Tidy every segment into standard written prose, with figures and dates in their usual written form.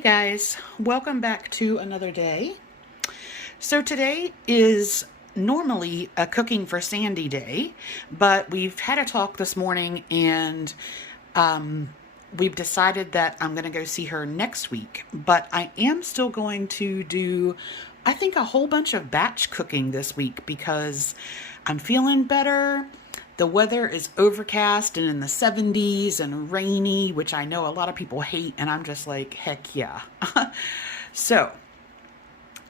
Hey guys, welcome back to another day. So today is normally a cooking for Sandy day, but we've had a talk this morning and we've decided that I'm going to go see her next week, but I am still going to do, I think, a whole bunch of batch cooking this week because I'm feeling better. The weather is overcast and in the 70s and rainy, which I know a lot of people hate, and I'm just like, heck yeah. So,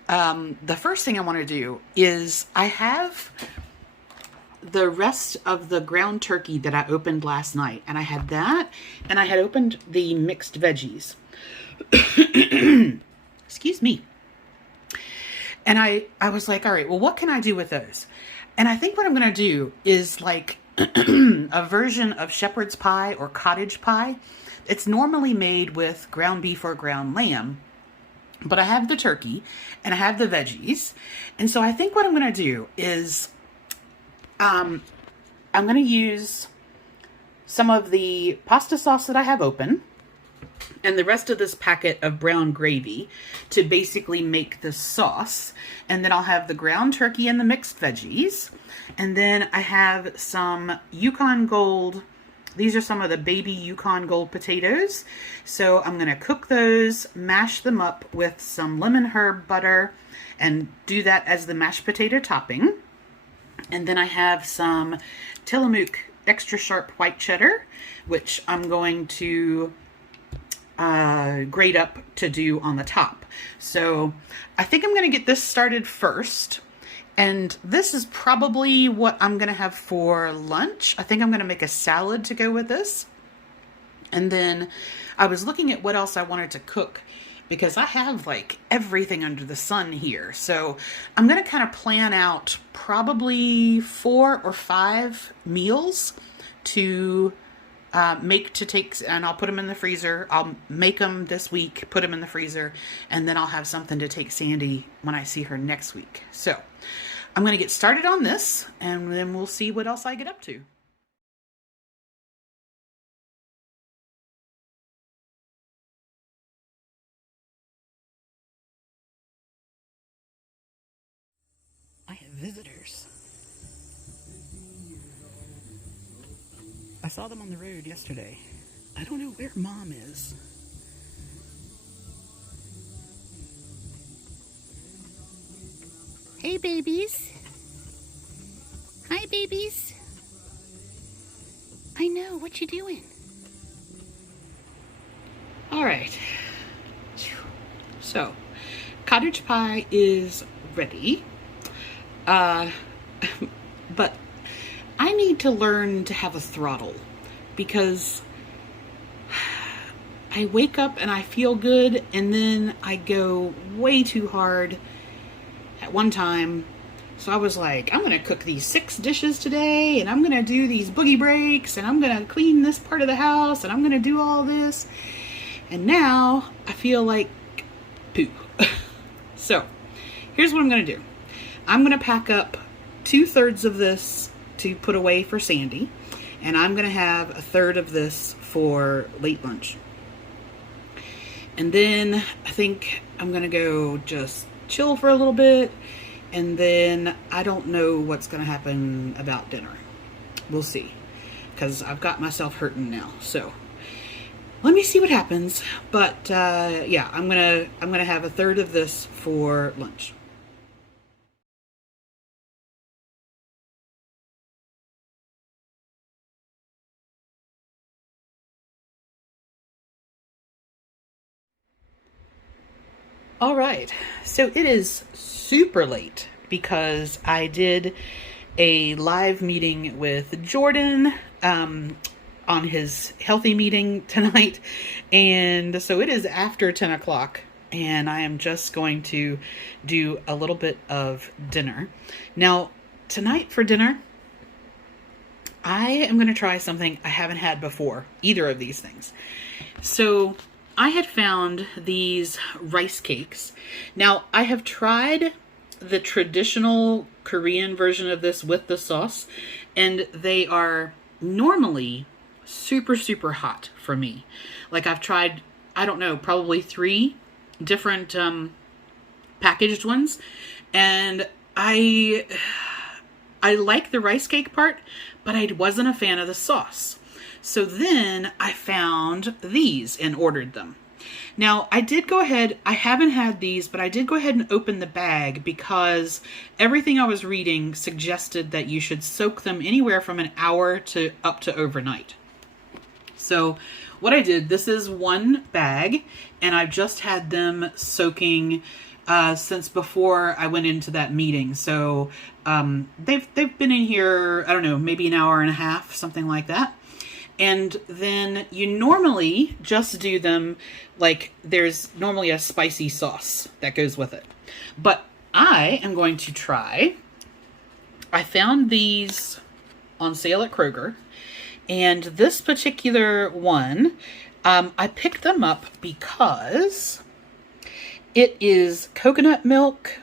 the first thing I want to do is I have the rest of the ground turkey that I opened last night, and I had that, and I had opened the mixed veggies. Excuse me. And I was like, all right, well, what can I do with those? And I think what I'm going to do is like a version of shepherd's pie or cottage pie. It's normally made with ground beef or ground lamb, but I have the turkey and I have the veggies. And so I think what I'm going to do is I'm going to use some of the pasta sauce that I have open and the rest of this packet of brown gravy to basically make the sauce. And then I'll have the ground turkey and the mixed veggies. And then I have some Yukon Gold. These are some of the baby Yukon Gold potatoes. So I'm going to cook those, mash them up with some lemon herb butter, and do that as the mashed potato topping. And then I have some Tillamook extra sharp white cheddar, which I'm going to grate up to do on the top. So I think I'm going to get this started first. And this is probably what I'm going to have for lunch. I think I'm going to make a salad to go with this. And then I was looking at what else I wanted to cook because I have like everything under the sun here. So I'm going to kind of plan out probably 4 or 5 meals to make to take, and I'll put them in the freezer. I'll make them this week, put them in the freezer, and then I'll have something to take Sandy when I see her next week. So I'm going to get started on this, and then we'll see what else I get up to. I have visitors. I saw them on the road yesterday. I don't know where Mom is. Hey, babies. Hi, babies. I know. What you doing? All right. So, cottage pie is ready. But I need to learn to have a throttle because I wake up and I feel good and then I go way too hard at one time. So I was like, I'm going to cook these 6 dishes today and I'm going to do these boogie breaks and I'm going to clean this part of the house and I'm going to do all this. And now I feel like poo. So here's what I'm going to do. I'm going to pack up 2/3 of this to put away for Sandy, and I'm going to have 1/3 of this for late lunch. And then I think I'm going to go just chill for a little bit, and then I don't know what's going to happen about dinner. We'll see, because I've got myself hurting now. So let me see what happens. But yeah, I'm gonna have 1/3 of this for lunch. All right, so it is super late because I did a live meeting with Jordan on his healthy meeting tonight, and so it is after 10 o'clock, and I am just going to do a little bit of dinner. Now, tonight for dinner, I am going to try something I haven't had before, either of these things. So I had found these rice cakes. Now, I have tried the traditional Korean version of this with the sauce, and they are normally super, super hot for me. Like I've tried, I don't know, probably 3 different packaged ones, and I like the rice cake part, but I wasn't a fan of the sauce. So then I found these and ordered them. Now, I did go ahead, I haven't had these, but I did go ahead and open the bag because everything I was reading suggested that you should soak them anywhere from an hour to up to overnight. So what I did, this is one bag, and I've just had them soaking since before I went into that meeting. So they've been in here, I don't know, maybe an hour and a half, something like that. And then you normally just do them like there's normally a spicy sauce that goes with it. But I am going to try, I found these on sale at Kroger. And this particular one, I picked them up because it is coconut milk,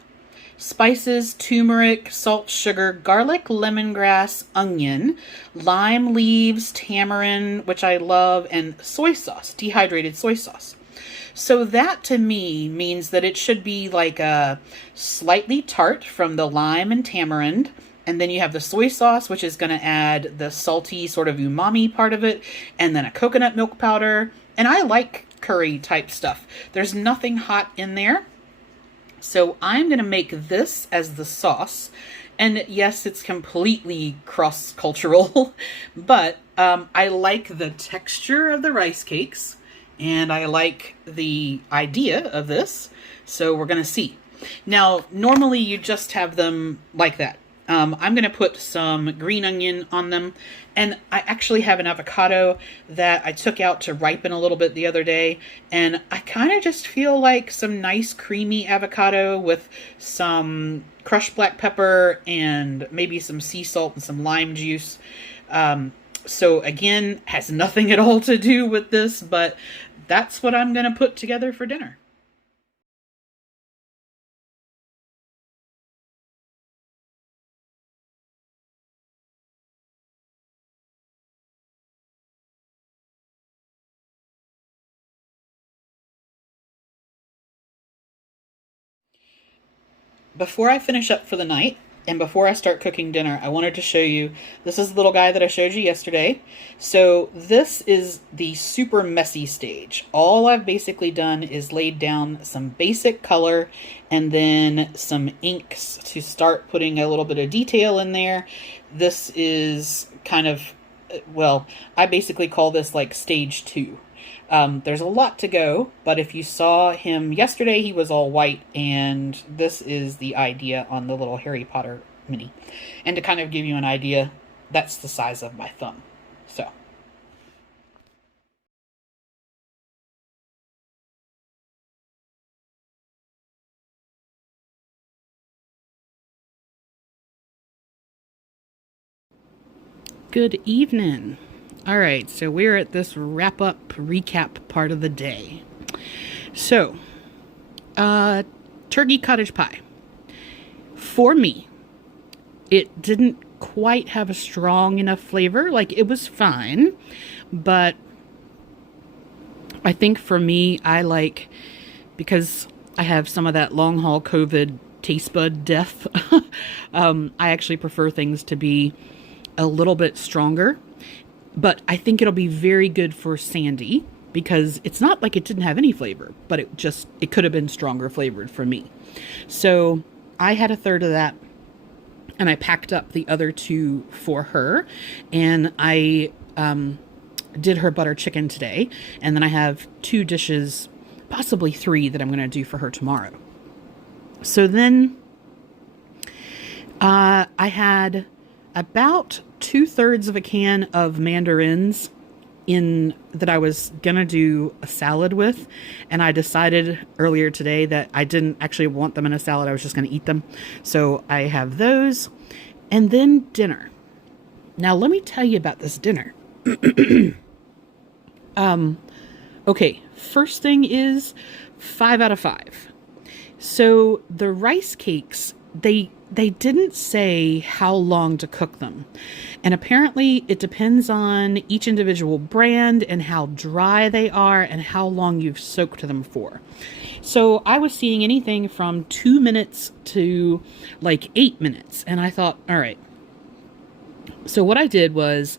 spices, turmeric, salt, sugar, garlic, lemongrass, onion, lime leaves, tamarind, which I love, and soy sauce, dehydrated soy sauce. So that to me means that it should be like a slightly tart from the lime and tamarind. And then you have the soy sauce, which is going to add the salty sort of umami part of it. And then a coconut milk powder. And I like curry type stuff. There's nothing hot in there. So I'm going to make this as the sauce. And yes, it's completely cross-cultural, but I like the texture of the rice cakes, and I like the idea of this. So we're going to see. Now, normally you just have them like that. I'm going to put some green onion on them, and I actually have an avocado that I took out to ripen a little bit the other day, and I kind of just feel like some nice creamy avocado with some crushed black pepper and maybe some sea salt and some lime juice. So again, has nothing at all to do with this, but that's what I'm going to put together for dinner. Before I finish up for the night, and before I start cooking dinner, I wanted to show you, this is the little guy that I showed you yesterday. So this is the super messy stage. All I've basically done is laid down some basic color and then some inks to start putting a little bit of detail in there. This is kind of, well, I basically call this like stage 2. There's a lot to go, but if you saw him yesterday, he was all white, and this is the idea on the little Harry Potter mini. And to kind of give you an idea, that's the size of my thumb. So. Good evening. All right, so we're at this wrap-up recap part of the day. So, turkey cottage pie. For me, it didn't quite have a strong enough flavor. Like, it was fine, but I think for me, I like, because I have some of that long-haul COVID taste bud death, I actually prefer things to be a little bit stronger. But I think it'll be very good for Sandy because it's not like it didn't have any flavor, but it could have been stronger flavored for me. So I had a third of that, and I packed up the other 2 for her, and I did her butter chicken today, and then I have 2 dishes, possibly 3, that I'm going to do for her tomorrow. So then I had about 2/3 of a can of mandarins in that I was gonna do a salad with, and I decided earlier today that I didn't actually want them in a salad. I was just gonna eat them. So I have those, and then dinner. Now let me tell you about this dinner. Okay, first thing is 5 out of 5. So the rice cakes, they didn't say how long to cook them. And apparently it depends on each individual brand and how dry they are and how long you've soaked them for. So I was seeing anything from 2 minutes to like 8 minutes. And I thought, all right. So what I did was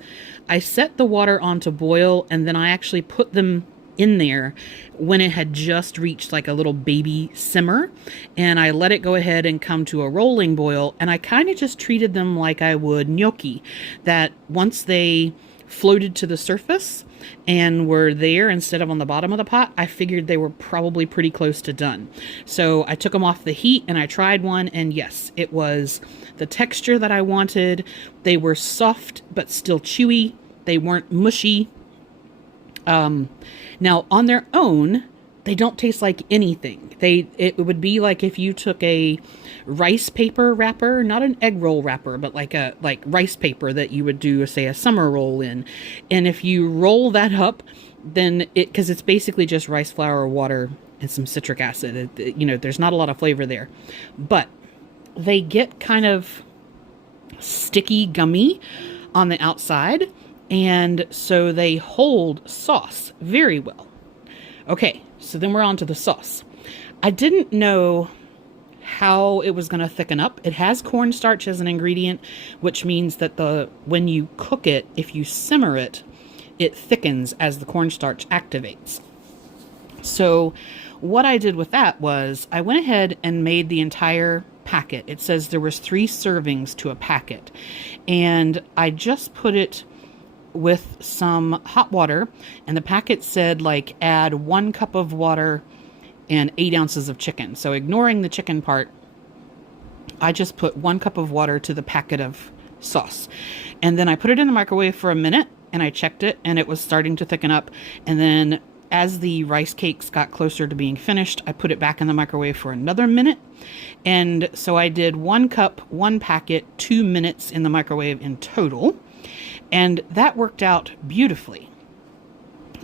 I set the water on to boil, and then I actually put them in there when it had just reached like a little baby simmer, and I let it go ahead and come to a rolling boil, and I kind of just treated them like I would gnocchi, that once they floated to the surface and were there instead of on the bottom of the pot, I figured they were probably pretty close to done. So I took them off the heat and I tried one, and yes, it was the texture that I wanted. They were soft but still chewy. They weren't mushy. Now on their own, they don't taste like anything. It would be like if you took a rice paper wrapper, not an egg roll wrapper, but like rice paper that you would do, say, a summer roll in. And if you roll that up, then because it's basically just rice flour, water, and some citric acid. There's not a lot of flavor there, but they get kind of sticky, gummy on the outside. And so they hold sauce very well. Okay, so then we're on to the sauce. I didn't know how it was going to thicken up. It has cornstarch as an ingredient, which means that when you cook it, if you simmer it, it thickens as the cornstarch activates. So what I did with that was I went ahead and made the entire packet. It says there was 3 servings to a packet. And I just put it with some hot water, and the packet said like add 1 cup of water and 8 ounces of chicken. So ignoring the chicken part, I just put 1 cup of water to the packet of sauce. And then I put it in the microwave for a minute, and I checked it, and it was starting to thicken up. And then as the rice cakes got closer to being finished, I put it back in the microwave for another minute. And so I did 1 cup, 1 packet, 2 minutes in the microwave in total. And that worked out beautifully.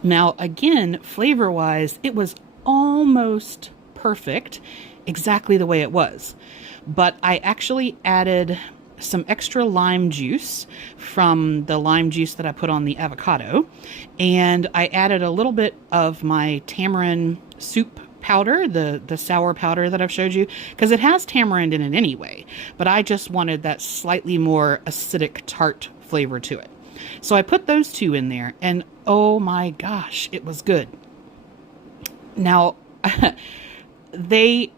Now, again, flavor-wise, it was almost perfect, exactly the way it was. But I actually added some extra lime juice from the lime juice that I put on the avocado. And I added a little bit of my tamarind soup powder, the sour powder that I've showed you, because it has tamarind in it anyway. But I just wanted that slightly more acidic, tart flavor to it. So I put those 2 in there, and oh my gosh, it was good. Now, the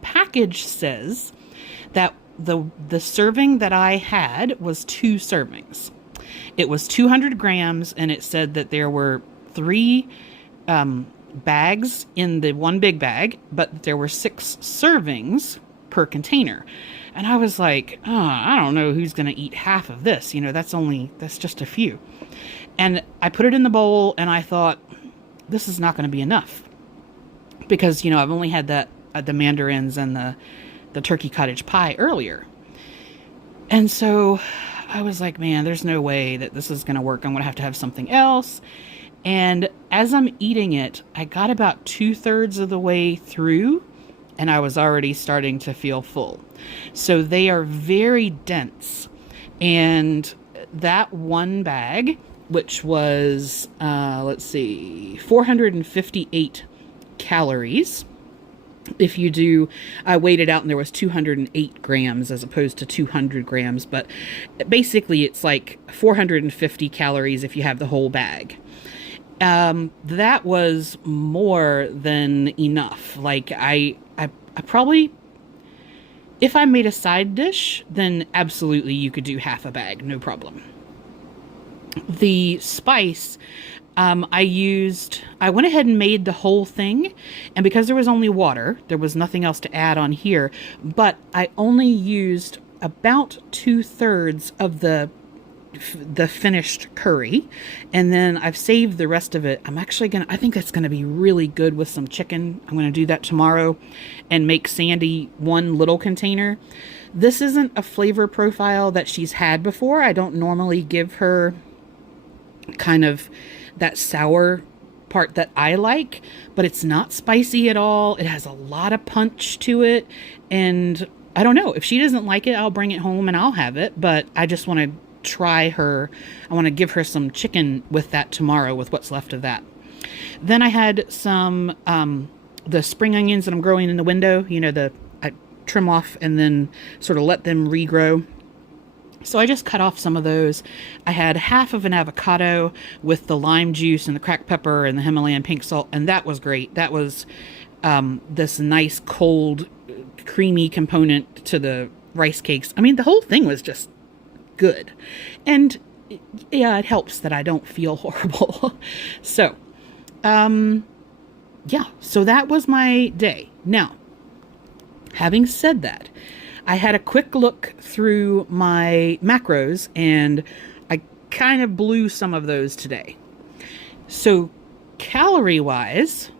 package says that the serving that I had was 2 servings. It was 200 grams, and it said that there were 3 bags in the one big bag, but there were 6 servings per container. And I was like, oh, I don't know who's going to eat half of this. That's just a few. And I put it in the bowl, and I thought, this is not going to be enough. Because, I've only had the mandarins and the turkey cottage pie earlier. And so I was like, man, there's no way that this is going to work. I'm going to have something else. And as I'm eating it, I got about 2/3 of the way through, and I was already starting to feel full. So they are very dense. And that one bag, which was, 458 calories. If you do, I weighed it out, and there was 208 grams as opposed to 200 grams. But basically, it's like 450 calories if you have the whole bag. That was more than enough. Like I probably, if I made a side dish, then absolutely you could do half a bag, no problem. The spice, I went ahead and made the whole thing, and because there was only water, there was nothing else to add on here, but I only used about 2/3 of the finished curry, and then I've saved the rest of it. I think that's gonna be really good with some chicken. I'm gonna do that tomorrow and make Sandy one little container. This isn't a flavor profile that she's had before. I don't normally give her kind of that sour part that I like, but it's not spicy at all. It has a lot of punch to it, and I don't know. If she doesn't like it, I'll bring it home and I'll have it. But I just want to try her. I want to give her some chicken with that tomorrow, with what's left of that. Then I had some, the spring onions that I'm growing in the window. You know, I trim off and then sort of let them regrow. So I just cut off some of those. I had half of an avocado with the lime juice and the cracked pepper and the Himalayan pink salt, and that was great. That was this nice cold creamy component to the rice cakes. I mean, the whole thing was just good. And yeah, it helps that I don't feel horrible. So, yeah, so that was my day. Now, having said that, I had a quick look through my macros and I kind of blew some of those today. So calorie wise,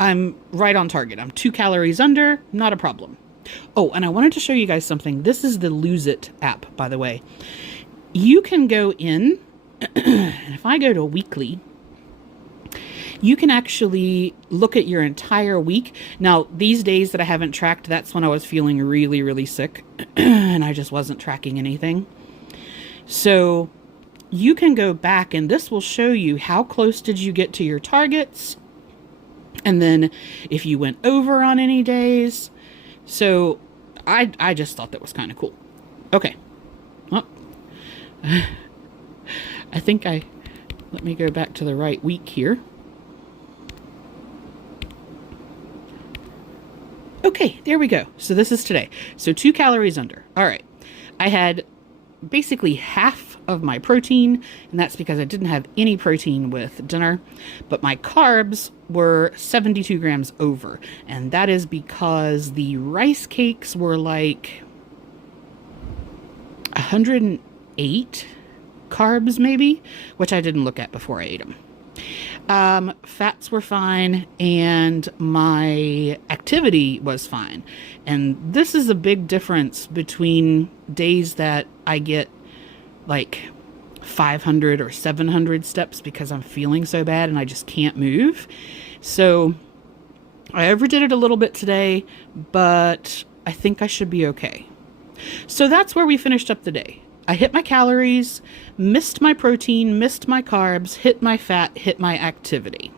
I'm right on target. I'm 2 calories under, not a problem. Oh, and I wanted to show you guys something. This is the Lose It app, by the way. You can go in, and if I go to weekly, you can actually look at your entire week. Now, these days that I haven't tracked, that's when I was feeling really, really sick, and I just wasn't tracking anything. So you can go back, and this will show you how close did you get to your targets, and then if you went over on any days. So I just thought that was kind of cool. Okay. Well, I think let me go back to the right week here. Okay, there we go. So this is today. So 2 calories under. All right. I had basically half of my protein, and that's because I didn't have any protein with dinner, but my carbs were 72 grams over, and that is because the rice cakes were like 108 carbs maybe, which I didn't look at before I ate them. Fats were fine, and my activity was fine. And this is a big difference between days that I get like 500 or 700 steps because I'm feeling so bad and I just can't move. So I overdid it a little bit today, but I think I should be okay. So that's where we finished up the day. I hit my calories, missed my protein, missed my carbs, hit my fat, hit my activity.